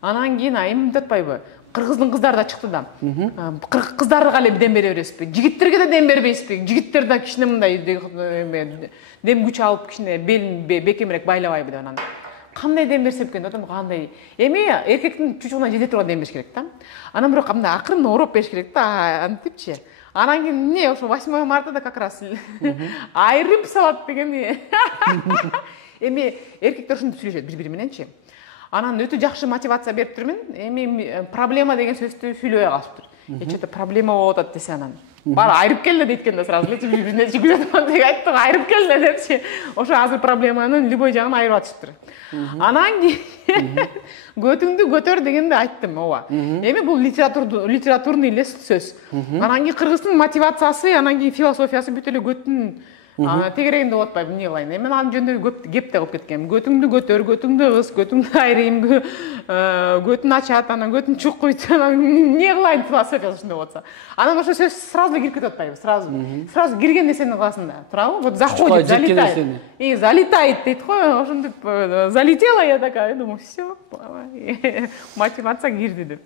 Анан кийин айым мынтип атпайбы? Кыргыздын кыздары да чыкты да. Кыздарга эле дем бере бересизби? Жигиттерге да дем бербейсизби? Жигиттер да кичине мындай дем күч алып кичине белин бекемирээк байлабайбы деп анан. Кандай дем берсем экен деп кандай. Эми эркектин чучугуна жете турган дем бериш керек да. Анан бирок кандай акырын ороп бериш керек да, антипчи. Анан кийин эмне ошо 8 марта да как раз айрып салат деген. Эми эркектер ушинтип сүйлөшөт бири-бири мененчи. Анан өтө жакшы мотивация берип турмун. Эми проблема деген сөздү сүйлөбөй калышыптыр. Что-то проблема болуп атат десе анан. Бара айрып келди дейт да сразу. Бири-бирине жүгүрүп айттым, айрып келди депчи. Ошо азыр проблеманын любой жагын айырып атышыптыр. Анан көтүңдү көтөр дегенди айттым, ооба. Эми бул литературный эле сөз. Анан кийин кыргыздын мотивациясы, анан кийин философиясы бүт эле көттүн тегерегинде болуп атпайбы, эмне кылайын. Эми анын жөнүндө көп кеп да кылып кеткем. Көтүңдү көтөр, көтүңдү кыс, көтүңдү айрыйм, көтүн ачат, анан көтүн чукуйт, анан эмне кылайын философия ушундай болсо. Анан ошо сөз сразу кирип кетип атпайбы, сразу кирген нерсени кыласың да. Туурабы? Вот заходит, залетает. И залетает дейт го, ошентип залетела я такая, думаю, всё, мотивация кирди деп.